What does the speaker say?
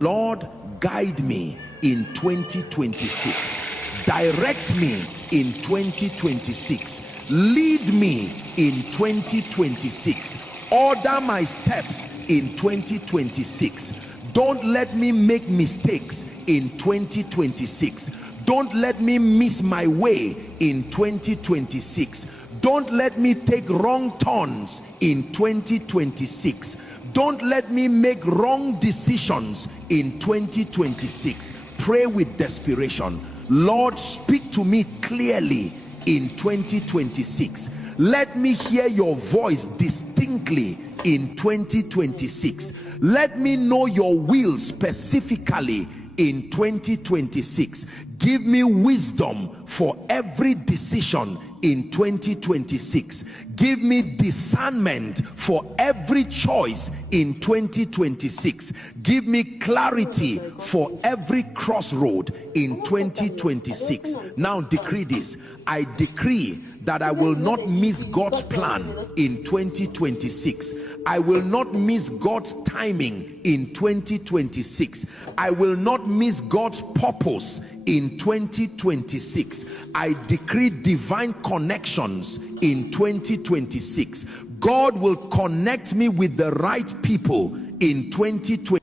Lord, guide me in 2026. Direct me in 2026. Lead me in 2026. Order my steps in 2026. Don't let me make mistakes in 2026. Don't let me miss my way in 2026. Don't let me take wrong turns in 2026. Don't let me make wrong decisions in 2026. Pray with desperation. Lord, speak to me clearly in 2026. Let me hear your voice distinctly in 2026. Let me know your will specifically in 2026. Give me wisdom for every decision in 2026. Give me discernment for every choice in 2026. Give me clarity for every crossroad in 2026. Now decree this. I decree that I will not miss God's plan in 2026. I will not miss God's timing in 2026. I will not miss God's purpose in 2026. I decree divine connections in 2026. God will connect me with the right people in 2026.